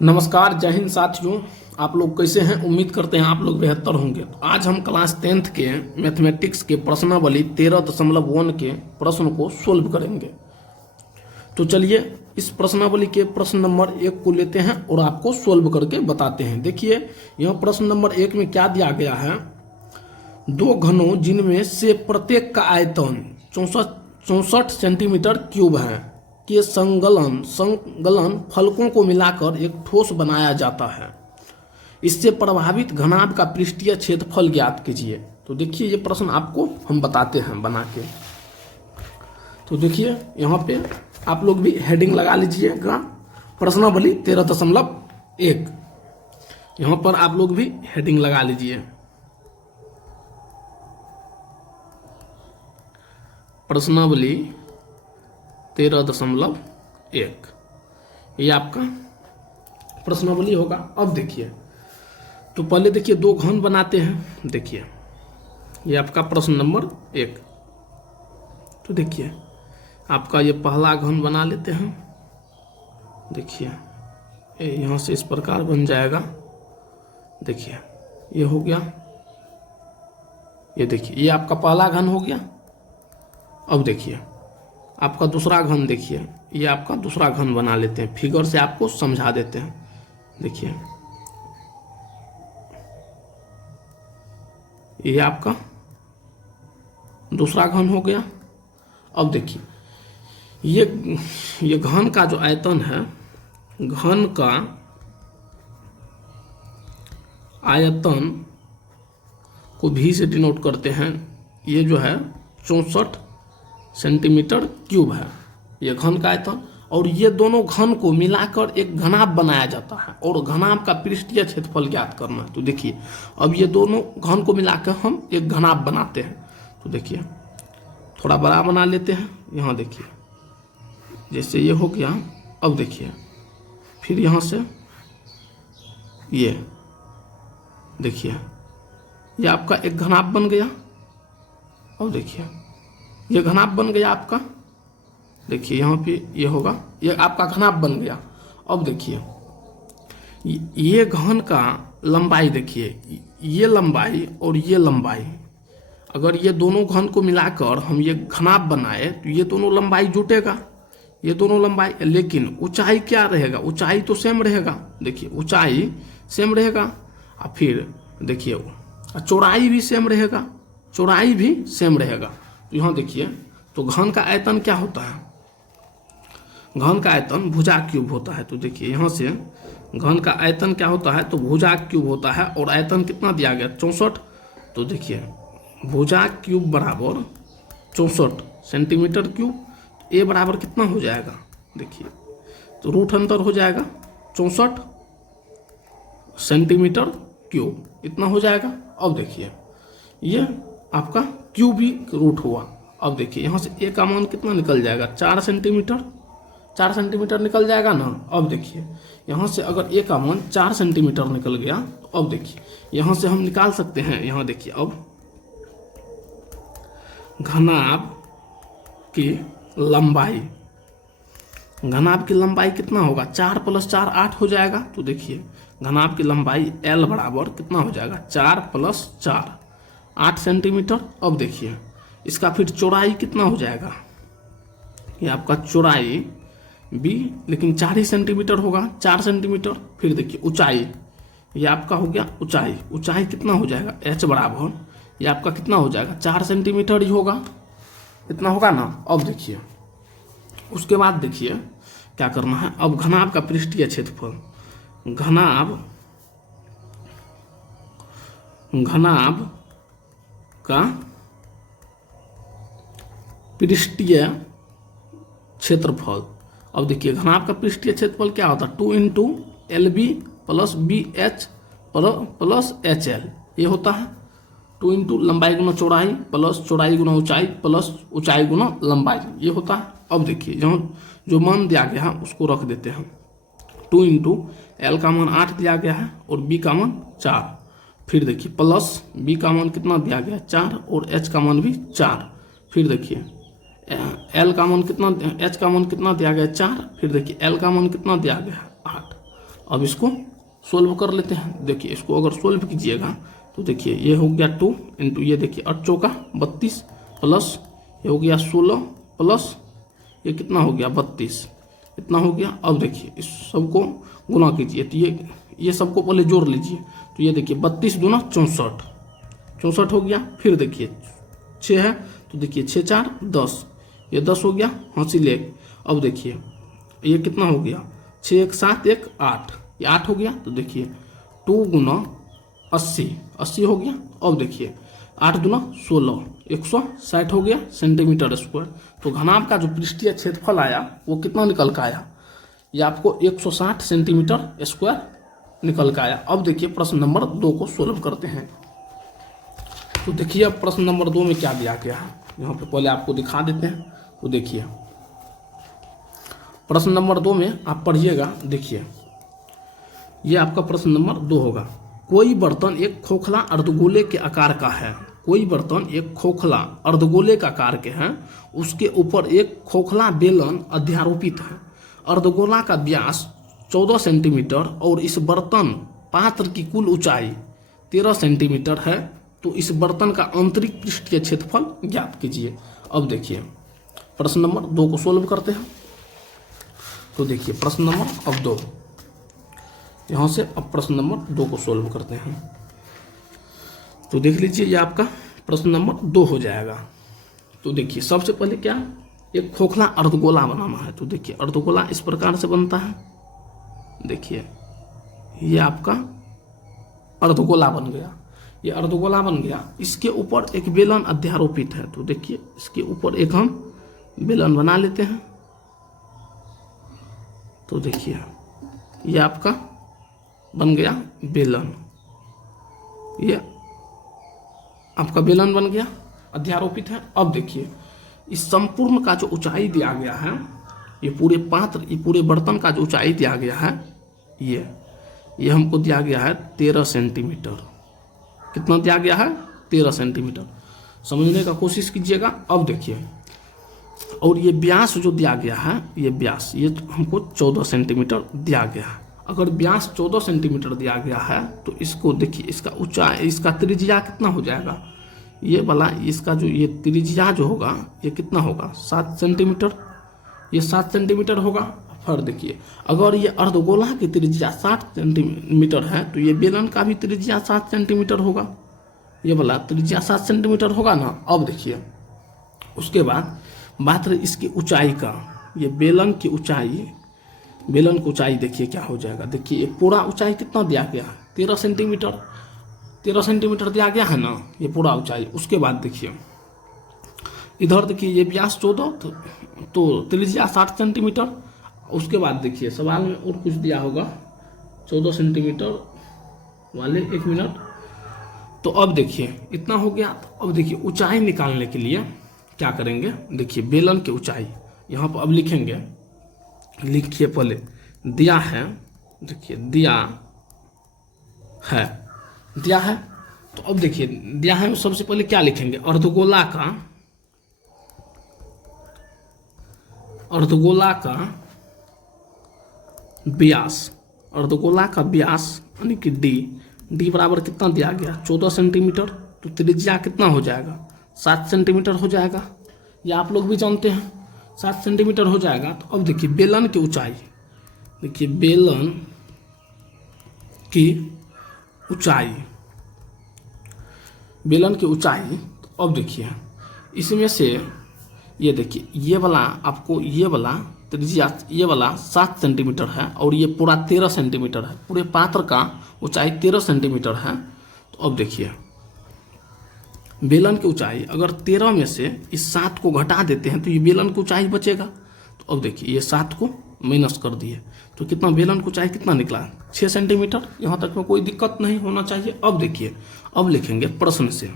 नमस्कार, जय हिंद साथियों। आप लोग कैसे हैं? उम्मीद करते हैं आप लोग बेहतर होंगे। तो आज हम क्लास 10th के मैथमेटिक्स के प्रश्नावली 13.1 के प्रश्न को सोल्व करेंगे। तो चलिए इस प्रश्नावली के प्रश्न नंबर 1 को लेते हैं और आपको सोल्व करके बताते हैं। देखिए यह प्रश्न नंबर 1 में क्या दिया गया है। दो घनों जिनमें से प्रत्येक का आयतन 64 सेंटीमीटर क्यूब है के संगलन फलकों को मिलाकर एक ठोस बनाया जाता है। इससे प्रभावित घनाभ का पृष्ठीय क्षेत्रफल ज्ञात कीजिए। तो देखिए ये प्रश्न आपको हम बताते हैं बना के। तो देखिए यहाँ पे आप लोग भी हेडिंग लगा लीजिएगा, प्रश्नावली 13.1। यहाँ पर आप लोग भी हेडिंग लगा लीजिए, प्रश्नावली 13.1। ये आपका प्रश्नावली होगा। अब देखिए, तो पहले देखिए दो घन बनाते हैं। देखिए ये आपका प्रश्न नंबर 1। तो देखिए आपका ये पहला घन बना लेते हैं। देखिए यहाँ से इस प्रकार बन जाएगा। देखिए ये हो गया। ये देखिए ये आपका पहला घन हो गया। अब देखिए आपका दूसरा घन, देखिए ये आपका दूसरा घन बना लेते हैं। फिगर से आपको समझा देते हैं। देखिए ये आपका दूसरा घन हो गया। अब देखिए ये घन का जो आयतन है, घन का आयतन को भी से डिनोट करते हैं। ये जो है 64 सेंटीमीटर क्यूब है ये घन का आयतन। और ये दोनों घन को मिलाकर एक घनाभ बनाया जाता है और घनाभ का पृष्ठीय क्षेत्रफल ज्ञात करना है। तो देखिए अब ये दोनों घन को मिलाकर हम एक घनाभ बनाते हैं। तो देखिए थोड़ा बड़ा बना लेते हैं। यहाँ देखिए जैसे ये हो गया। अब देखिए फिर यहाँ से ये देखिए ये आपका एक घनाभ बन गया। अब देखिए ये घनाभ बन गया आपका। देखिए यहाँ पे ये होगा, ये आपका घनाभ बन गया। अब देखिए ये घन का लंबाई, देखिए ये लंबाई और ये लंबाई, अगर ये दोनों घन को मिलाकर हम ये घनाभ बनाए तो ये दोनों लंबाई जुटेगा, ये दोनों लंबाई। लेकिन ऊंचाई क्या रहेगा? ऊंचाई तो सेम रहेगा। देखिए ऊंचाई सेम रहेगा और फिर देखिए चौड़ाई भी सेम रहेगा, चौड़ाई भी सेम रहेगा। तो यहाँ देखिए तो घन का आयतन क्या होता है? घन का आयतन भुजा क्यूब होता है। तो देखिए यहाँ से घन का आयतन क्या होता है? तो भुजा क्यूब होता है। और आयतन कितना दिया गया? 64। तो देखिए भुजा क्यूब बराबर 64 सेंटीमीटर क्यूब। ए बराबर कितना हो जाएगा? देखिए तो रूट अंतर हो जाएगा 64 सेंटीमीटर क्यूब, इतना हो जाएगा। अब देखिए ये आपका क्यूबिक रूट हुआ। अब देखिए यहाँ से ए का मान कितना निकल जाएगा? 4 सेंटीमीटर। 4 सेंटीमीटर निकल जाएगा ना। अब देखिए यहाँ से अगर ए का मान 4 सेंटीमीटर निकल गया तो अब देखिए यहाँ से हम निकाल सकते हैं। यहाँ देखिए अब घनाभ की लंबाई, घनाभ की लंबाई कितना होगा? 4 + 4 8 हो जाएगा। तो देखिए घनाभ की लंबाई L बराबर कितना हो जाएगा? 4 + 4 8 सेंटीमीटर। अब देखिए इसका फिर चौड़ाई कितना हो जाएगा? ये आपका चौड़ाई भी लेकिन 4 ही सेंटीमीटर होगा, 4 सेंटीमीटर। फिर देखिए ऊंचाई, ये आपका हो गया ऊंचाई। ऊंचाई कितना हो जाएगा? H बराबर ये आपका कितना हो जाएगा? 4 सेंटीमीटर ही होगा, इतना होगा ना। अब देखिए उसके बाद देखिए क्या करना है। अब घनाभ का पृष्ठीय क्षेत्रफल, घनाभ का पृष्ठीय क्षेत्रफल। अब देखिए घनाभ का पृष्ठीय क्षेत्रफल क्या होता है? 2 × LB + BH + HL ये होता है। 2 × लंबाई गुना चौड़ाई प्लस चौड़ाई गुना ऊंचाई प्लस ऊंचाई गुना लंबाई, ये होता है। अब देखिए जहाँ जो मान दिया गया है उसको रख देते हैं। 2 × L का मान 8 दिया गया है और B का मान 4। फिर देखिए प्लस B का मान कितना दिया गया? 4 और H का मान भी 4। फिर देखिए एल का मान कितना, एच का मान कितना दिया गया 4, फिर देखिए एल का मान कितना दिया गया 8। अब इसको सोल्व कर लेते हैं। देखिए इसको अगर सोल्व कीजिएगा तो देखिए ये हो गया 2 इंटू ये देखिए 8 चौका 32 प्लस ये हो गया 16 प्लस ये कितना हो गया 32 इतना हो गया। अब देखिए इस सबको गुना कीजिए तो ये सबको पहले जोड़ लीजिए तो ये देखिए 32 दूना 64 हो गया। फिर देखिए 6 है तो देखिए 6 4 10 ये 10 हो गया हासिल 1। अब देखिए ये कितना हो गया 6 1 7 1 8 ये 8 हो गया। तो देखिए 2 गुना 80 हो गया। अब देखिए 8 दूना 16 160 हो गया सेंटीमीटर स्क्वायर। तो घनाभ का जो पृष्ठीय क्षेत्रफल आया वो कितना निकल का आया, ये आपको 160 सेंटीमीटर स्क्वायर निकल का आया। अब देखिए प्रश्न नंबर 2 को सोल्व करते हैं। तो देखिए अब प्रश्न नंबर 2 में क्या दिया गया है, यहाँ पे पहले आपको दिखा देते हैं। तो देखिए प्रश्न नंबर 2 में आप पढ़िएगा। देखिए ये आपका प्रश्न नंबर 2 होगा। कोई बर्तन एक खोखला अर्धगोले के आकार का है। कोई बर्तन एक खोखला अर्धगोले का आकार के हैं, उसके ऊपर एक खोखला बेलन अध्यारोपित है। अर्धगोला का व्यास 14 सेंटीमीटर और इस बर्तन पात्र की कुल ऊंचाई 13 सेंटीमीटर है। तो इस बर्तन का आंतरिक पृष्ठीय क्षेत्रफल ज्ञात कीजिए। अब देखिए प्रश्न नंबर 2 को सोल्व करते हैं। तो देखिए प्रश्न नंबर अब 2, यहाँ से अब प्रश्न नंबर 2 को सोल्व करते हैं। तो देख लीजिए ये आपका प्रश्न नंबर 2 हो जाएगा। तो देखिए सबसे पहले क्या, एक खोखला अर्धगोला बनाना है। तो देखिए अर्धगोला इस प्रकार से बनता है। देखिए ये आपका अर्धगोला बन गया, ये अर्धगोला बन गया। इसके ऊपर एक बेलन अध्यारोपित है। तो देखिए इसके ऊपर एक हम बेलन बना लेते हैं। तो देखिए ये आपका बन गया बेलन, ये आपका बेलन बन गया, अध्यारोपित है। अब देखिए इस संपूर्ण का जो ऊंचाई दिया गया है, ये पूरे पात्र, ये पूरे बर्तन का जो ऊंचाई दिया गया है, ये हमको दिया गया है 13 सेंटीमीटर। कितना दिया गया है 13 सेंटीमीटर। समझने का कोशिश कीजिएगा। अब देखिए और ये व्यास जो दिया गया है, ये व्यास ये हमको 14 सेंटीमीटर दिया गया है। अगर व्यास 14 सेंटीमीटर दिया गया है तो इसको देखिए इसका ऊंचाई, इसका त्रिज्या कितना हो जाएगा, ये वाला इसका जो ये त्रिज्या जो होगा ये कितना होगा 7 सेंटीमीटर, ये 7 सेंटीमीटर होगा। फिर देखिए अगर ये अर्धगोला की त्रिज्या 60 सेंटीमीटर है तो ये बेलन का भी त्रिज्या 7 सेंटीमीटर होगा, ये वाला त्रिज्या 7 सेंटीमीटर होगा ना। अब देखिए उसके बाद बात रही इसकी ऊंचाई का, ये बेलन की ऊंचाई, बेलन की ऊंचाई देखिए क्या हो जाएगा। देखिए ये पूरा ऊंचाई कितना दिया गया है 13 सेंटीमीटर, 13 सेंटीमीटर दिया गया है ना, ये पूरा ऊंचाई। उसके बाद देखिए इधर देखिए ये व्यास 14 तो त्रिज्या 60 सेंटीमीटर। उसके बाद देखिए सवाल में और कुछ दिया होगा 14 सेंटीमीटर वाले, 1 मिनट। तो अब देखिए इतना हो गया। तो अब देखिए ऊंचाई निकालने के लिए क्या करेंगे, देखिए बेलन की ऊंचाई यहाँ पर अब लिखेंगे। लिखिए पहले दिया है, देखिए दिया है। तो अब देखिए दिया है सबसे पहले क्या लिखेंगे, अर्धगोला व्यास, अर्धगोला का व्यास यानी कि डी बराबर कितना दिया गया 14 सेंटीमीटर। तो त्रिज्या कितना हो जाएगा 7 सेंटीमीटर हो जाएगा, ये आप लोग भी जानते हैं 7 सेंटीमीटर हो जाएगा। तो अब देखिए बेलन की ऊंचाई, देखिए बेलन की ऊंचाई, बेलन की ऊंचाई। तो अब देखिए इसमें से ये देखिए ये वाला आपको, ये वाला त्रिज्या ये वाला 7 सेंटीमीटर है और ये पूरा 13 सेंटीमीटर है, पूरे पात्र का ऊंचाई 13 सेंटीमीटर है। तो अब देखिए बेलन की ऊंचाई अगर 13 में से इस 7 को घटा देते हैं तो ये बेलन की ऊंचाई बचेगा। तो अब देखिए ये 7 को माइनस कर दिए तो कितना बेलन की ऊंचाई कितना निकला 6 सेंटीमीटर। यहाँ तक में कोई दिक्कत नहीं होना चाहिए। अब देखिए अब लिखेंगे प्रश्न से।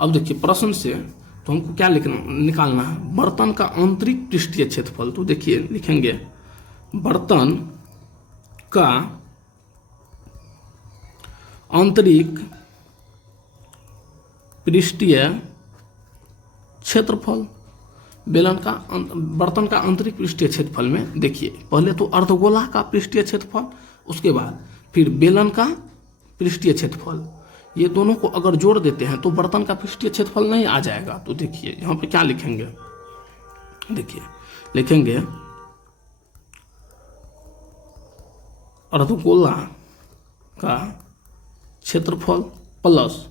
अब देखिए प्रश्न से तो हमको क्या निकालना है, बर्तन का आंतरिक पृष्ठीय क्षेत्रफल। तो देखिए लिखेंगे बर्तन का आंतरिक पृष्ठीय क्षेत्रफल। बेलन का बर्तन का आंतरिक पृष्ठीय क्षेत्रफल में देखिए, पहले तो अर्धगोला का पृष्ठीय क्षेत्रफल, उसके बाद फिर बेलन का पृष्ठीय क्षेत्रफल, ये दोनों को अगर जोड़ देते हैं तो बर्तन का पृष्ठीय क्षेत्रफल नहीं आ जाएगा। तो देखिए यहाँ पे क्या लिखेंगे, देखिए लिखेंगे अर्धगोला का क्षेत्रफल प्लस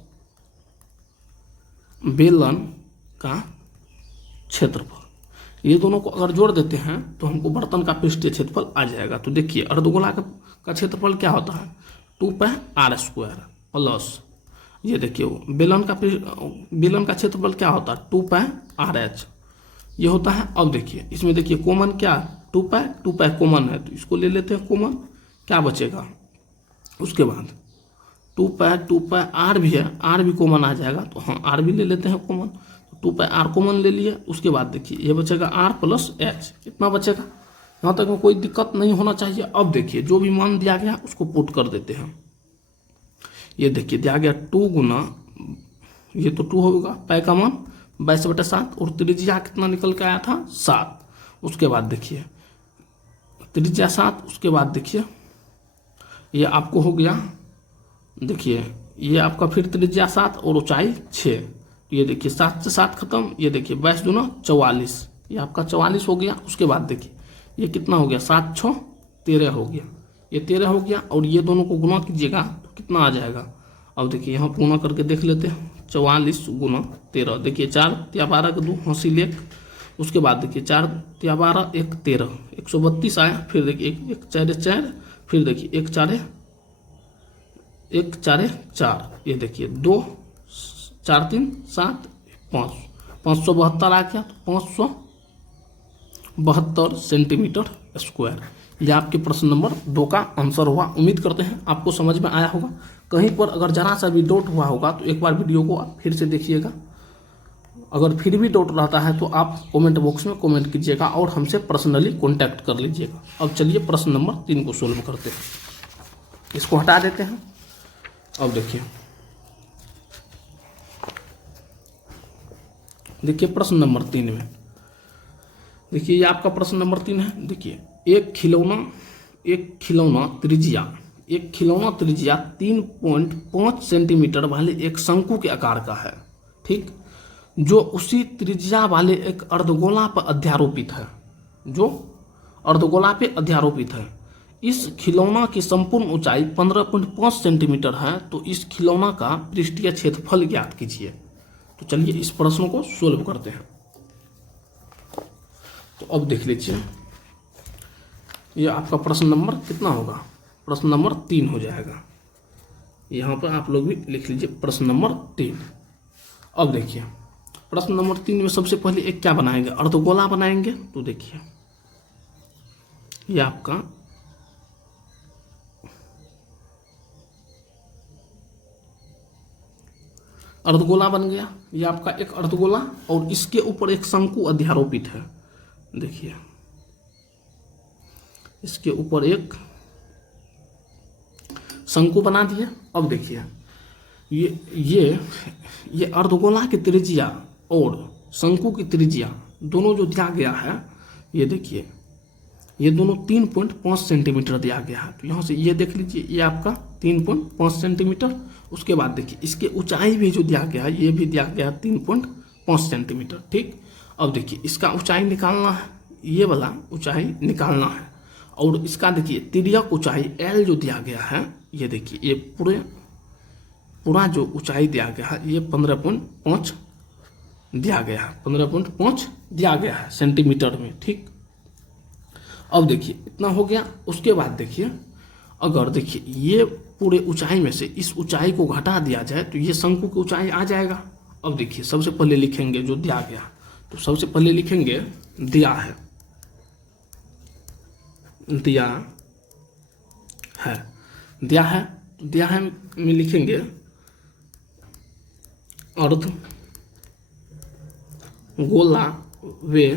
बेलन का क्षेत्रफल, ये दोनों को अगर जोड़ देते हैं तो हमको बर्तन का पृष्ठीय क्षेत्रफल आ जाएगा। तो देखिए अर्धगोला का क्षेत्रफल क्या होता है, 2πr² प्लस ये देखिए बेलन का क्षेत्रफल क्या होता है, 2πrh ये होता है। अब देखिए इसमें देखिए कॉमन क्या, 2π कॉमन है तो इसको ले लेते हैं कॉमन, क्या बचेगा, उसके बाद 2π r भी है, r भी कॉमन आ जाएगा तो हाँ r भी ले लेते हैं कॉमन, 2πr कॉमन ले लिए। उसके बाद देखिए ये बचेगा r प्लस h, कितना बचेगा, यहाँ तक में कोई दिक्कत नहीं होना चाहिए। अब देखिए जो भी मान दिया गया उसको पुट कर देते हैं। ये देखिए दिया गया 2 गुना, ये तो 2 होगा, पै का मान 22/7 और त्रिज्या कितना निकल के आया था 7। उसके बाद देखिए त्रिज्या 7, उसके बाद देखिए ये आपको हो गया, देखिए ये आपका फिर त्रिज्या 7 और ऊंचाई 6, तो ये देखिए 7 से 7 खत्म, ये देखिए 22 दूना 44, ये आपका 44 हो गया। उसके बाद देखिए ये कितना हो गया, 7 6 13 हो गया, ये 13 हो गया और ये दोनों को गुना कीजिएगा तो कितना आ जाएगा। अब देखिए यहाँ गुना करके देख लेते हैं, 44 गुना 13, देखिए 4 तिया 12 के 2 हासिल 1, उसके बाद देखिए 4 तिया 12 1 13, 132 आया। फिर देखिए 1 4 4, फिर देखिए 1 4 4, ये देखिए 2 4 3 7 5, 572 आ गया, तो 572 सेंटीमीटर स्क्वायर। ये आपके प्रश्न नंबर 2 का आंसर हुआ। उम्मीद करते हैं आपको समझ में आया होगा। कहीं पर अगर जरा सा भी डाउट हुआ होगा तो एक बार वीडियो को आप फिर से देखिएगा। अगर फिर भी डाउट रहता है तो आप कमेंट बॉक्स में कमेंट कीजिएगा और हमसे पर्सनली कॉन्टैक्ट कर लीजिएगा। अब चलिए प्रश्न नंबर 3 को सोल्व करते हैं, इसको हटा देते हैं। अब देखिए प्रश्न नंबर 3 में, देखिए ये आपका प्रश्न नंबर 3 है। देखिए एक खिलौना त्रिज्या 3.5 सेंटीमीटर वाले एक शंकु के आकार का है, ठीक, जो उसी त्रिज्या वाले एक अर्धगोला पर अध्यारोपित है, जो अर्धगोला पे अध्यारोपित है। इस खिलौना की संपूर्ण ऊंचाई 15.5 सेंटीमीटर है, तो इस खिलौना का पृष्ठीय क्षेत्रफल ज्ञात कीजिए। तो चलिए इस प्रश्न को सोल्व करते हैं। तो अब देख लीजिए ये आपका प्रश्न नंबर कितना होगा, प्रश्न नंबर 3 हो जाएगा। यहाँ पर आप लोग भी लिख लीजिए प्रश्न नंबर 3। अब देखिए प्रश्न नंबर 3 में सबसे पहले एक क्या बनाएंगे, अर्धगोला बनाएंगे। तो देखिए ये आपका अर्धगोला बन गया। ये आपका एक अर्धगोला और इसके ऊपर एक शंकु अध्यारोपित है। देखिए इसके ऊपर एक शंकु बना दिए। अब देखिए ये अर्धगोला की त्रिज्या और शंकु की त्रिज्या दोनों जो दिया गया है, ये देखिए ये दोनों 3.5 सेंटीमीटर दिया गया है। तो यहाँ से ये देख लीजिए ये आपका 3.5 सेंटीमीटर। उसके बाद देखिए इसके ऊंचाई भी जो दिया गया है, ये भी दिया गया है 3.5 सेंटीमीटर, ठीक। अब देखिए इसका ऊंचाई निकालना है, ये वाला ऊंचाई निकालना है। और इसका देखिए तिर्यक ऊंचाई L जो दिया गया है, ये देखिए ये पूरा जो ऊंचाई दिया गया है ये 15.5 दिया गया है, 15.5 दिया गया है सेंटीमीटर में, ठीक। अब देखिए इतना हो गया। उसके बाद देखिए अगर देखिए ये पूरे ऊंचाई में से इस ऊंचाई को घटा दिया जाए तो ये शंकु की ऊंचाई आ जाएगा। अब देखिए सबसे पहले लिखेंगे जो दिया गया, तो सबसे पहले लिखेंगे दिया है में लिखेंगे अर्ध गोला वे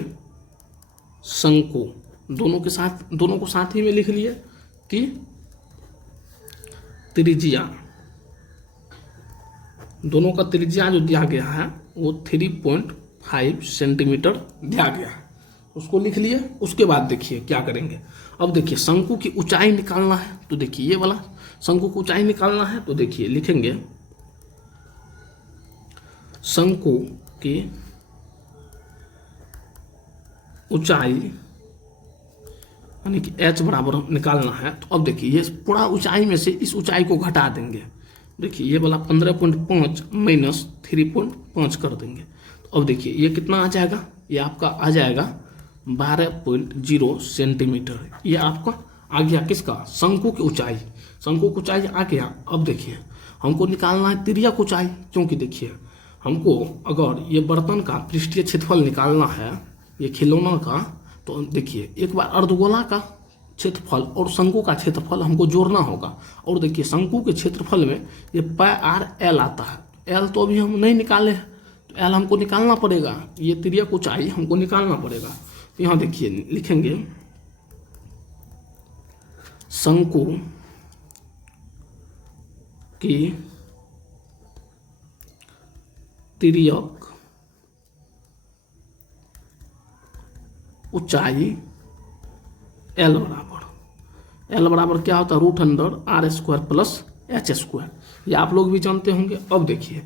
शंकु, दोनों को साथ ही में लिख लिए कि त्रिज्या, दोनों का त्रिज्या जो दिया गया है वो 3.5 5 सेंटीमीटर दिया गया है, उसको लिख लिए। उसके बाद देखिए क्या करेंगे। अब देखिए शंकु की ऊंचाई निकालना है, तो देखिए ये वाला शंकु की ऊंचाई निकालना है, तो देखिए लिखेंगे शंकु की ऊंचाई यानी कि h बराबर निकालना है। तो अब देखिए ये पूरा ऊंचाई में से इस ऊंचाई को घटा देंगे। देखिए ये वाला 15.5 माइनस 3.5 कर देंगे। तो अब देखिए ये कितना आ जाएगा, ये आपका आ जाएगा 12.0 सेंटीमीटर। ये आपका आ गया किसका, शंकु की ऊंचाई। शंकु की ऊंचाई आ गया। अब देखिए हमको निकालना है तिर्यक ऊंचाई, क्योंकि देखिए हमको अगर ये बर्तन का पृष्ठीय क्षेत्रफल निकालना है, ये खिलौना का, तो देखिए एक बार अर्धगोला का क्षेत्रफल और शंकु का क्षेत्रफल हमको जोड़ना होगा। और देखिए शंकु के क्षेत्रफल में ये πr/l आता है, l तो अभी हम नहीं निकाले हैं, तो l हमको निकालना पड़ेगा, ये तिर्यक ऊंचाई हमको निकालना पड़ेगा। तो यहाँ देखिए लिखेंगे शंकु की तिर्यक ऊंचाई L बराबर क्या होता है, √r² प्लस h²। ये आप लोग भी जानते होंगे। अब देखिए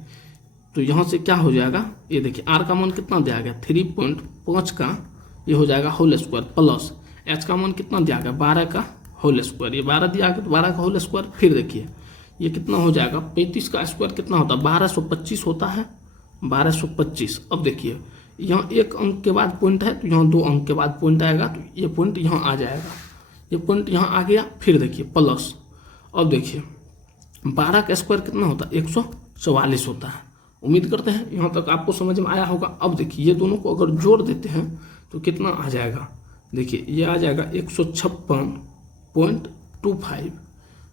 तो यहाँ से क्या हो जाएगा, ये देखिए r का मान कितना दिया गया 3.5 का, ये हो जाएगा होल स्क्वायर, प्लस h का मान कितना दिया गया 12 का होल स्क्वायर, ये 12 दिया गया तो 12 का होल स्क्वायर। फिर देखिए ये कितना हो जाएगा 35 का स्क्वायर कितना होता है 1225 होता है, 1225। अब देखिए यहाँ एक अंक के बाद पॉइंट है, तो यहाँ 2 अंक के बाद पॉइंट आएगा, तो ये पॉइंट यहाँ आ जाएगा, ये पॉइंट यहाँ आ गया। फिर देखिए प्लस, अब देखिए 12 का स्क्वायर कितना होता है 144 होता है। उम्मीद करते हैं यहाँ तक आपको समझ में आया होगा। अब देखिए ये दोनों को अगर जोड़ देते हैं तो कितना आ जाएगा, देखिए ये आ जाएगा 156.25।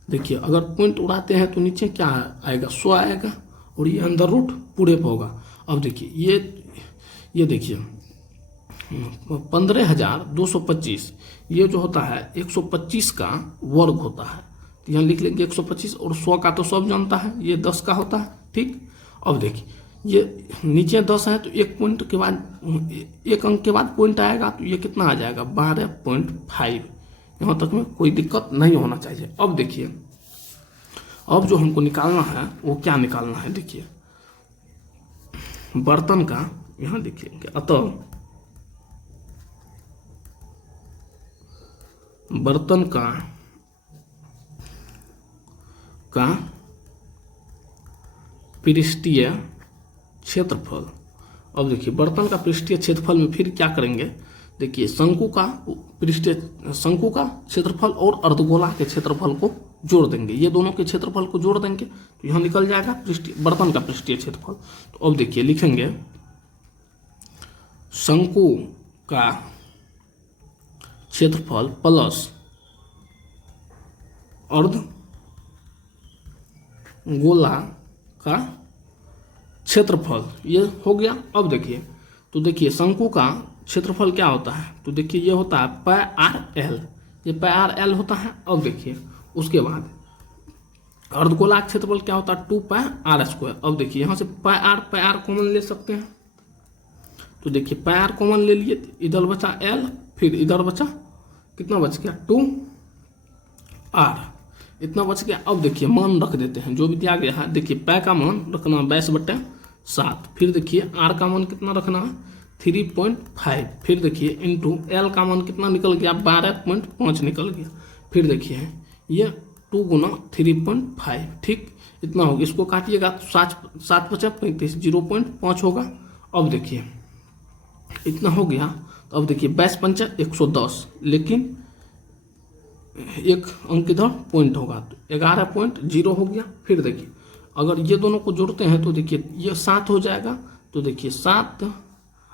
देखिए अगर पॉइंट उड़ाते हैं तो नीचे क्या आएगा 100 आएगा, और ये अंदर रूट पूरे पे होगा। अब देखिए ये देखिए 15,225, ये जो होता है 125 का वर्ग होता है, तो यहाँ लिख लेंगे 125, और 100 का तो सब जानता है ये 10 का होता है, ठीक। अब देखिए ये नीचे 10 है, तो एक पॉइंट के बाद एक अंक के बाद पॉइंट आएगा, तो ये कितना आ जाएगा 12.5। यहाँ तक में कोई दिक्कत नहीं होना चाहिए। अब देखिए अब जो हमको निकालना है वो क्या निकालना है, देखिए बर्तन का, यहाँ देखिए अतः बर्तन का पृष्ठीय क्षेत्रफल। अब देखिए बर्तन का पृष्ठीय क्षेत्रफल में फिर क्या करेंगे, देखिए शंकु का क्षेत्रफल और अर्धगोला के क्षेत्रफल को जोड़ देंगे, ये दोनों के क्षेत्रफल को जोड़ देंगे, तो यहाँ निकल जाएगा बर्तन का पृष्ठीय क्षेत्रफल। तो अब देखिए लिखेंगे शंकु का क्षेत्रफल प्लस अर्धगोला का क्षेत्रफल, ये हो गया। अब देखिए तो देखिए शंकु का क्षेत्रफल क्या होता है, तो देखिए ये होता है πr/l, ये πr/l होता है। अब देखिए उसके बाद अर्धगोला का क्षेत्रफल क्या होता है 2πr²। अब देखिए यहाँ से πr कॉमन ले सकते हैं, तो देखिए πr कॉमन ले लिए, इधर बचा l, फिर इधर बचा कितना बच गया 2r, इतना बच गया। अब देखिए मान रख देते हैं जो भी दिया गया है। देखिए π का मान रखना 22/7, फिर देखिए r का मान कितना रखना है 3.5, फिर देखिए इंटू l का मान कितना निकल गया 12.5 निकल गया, फिर देखिए ये 2 गुना 3.5, ठीक इतना होगा। इसको काटिएगा तो 7 बचा 35, 0.5 होगा। अब देखिए इतना हो गया। तो अब देखिए 22 × 110, लेकिन एक अंक इधर पॉइंट होगा, तो 11.0 हो गया। फिर देखिए अगर ये दोनों को जोड़ते हैं तो देखिए ये 7 हो जाएगा, तो देखिए 7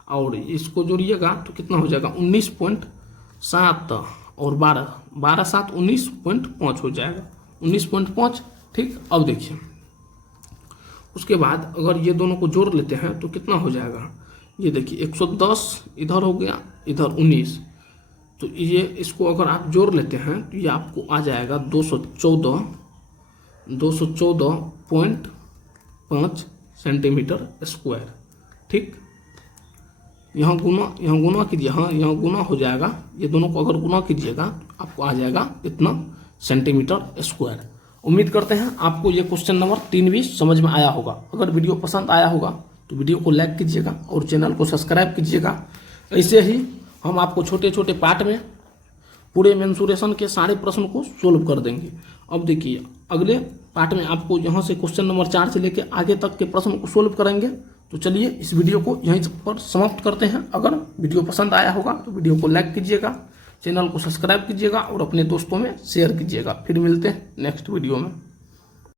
और इसको जोड़िएगा तो कितना हो जाएगा 19.7 और 12 7 19.5 हो जाएगा, 19.5, ठीक। अब देखिए उसके बाद अगर ये दोनों को जोड़ लेते हैं तो कितना हो जाएगा, ये देखिए 110 इधर हो गया, इधर 19, तो ये इसको अगर आप जोड़ लेते हैं तो ये आपको आ जाएगा 214.5 सेंटीमीटर स्क्वायर, ठीक। यहाँ गुना कीजिए, हाँ यहाँ गुना हो जाएगा, ये दोनों को अगर गुना कीजिएगा आपको आ जाएगा इतना सेंटीमीटर स्क्वायर। उम्मीद करते हैं आपको ये क्वेश्चन नंबर 3 भी समझ में आया होगा। अगर वीडियो पसंद आया होगा तो वीडियो को लाइक कीजिएगा और चैनल को सब्सक्राइब कीजिएगा। ऐसे ही हम आपको छोटे छोटे पार्ट में पूरे मेंसुरेशन के सारे प्रश्न को सोल्व कर देंगे। अब देखिए अगले पार्ट में आपको यहाँ से क्वेश्चन नंबर 4 से लेकर आगे तक के प्रश्न को सोल्व करेंगे। तो चलिए इस वीडियो को यहीं पर समाप्त करते हैं। अगर वीडियो पसंद आया होगा तो वीडियो को लाइक कीजिएगा, चैनल को सब्सक्राइब कीजिएगा और अपने दोस्तों में शेयर कीजिएगा। फिर मिलते हैं नेक्स्ट वीडियो में।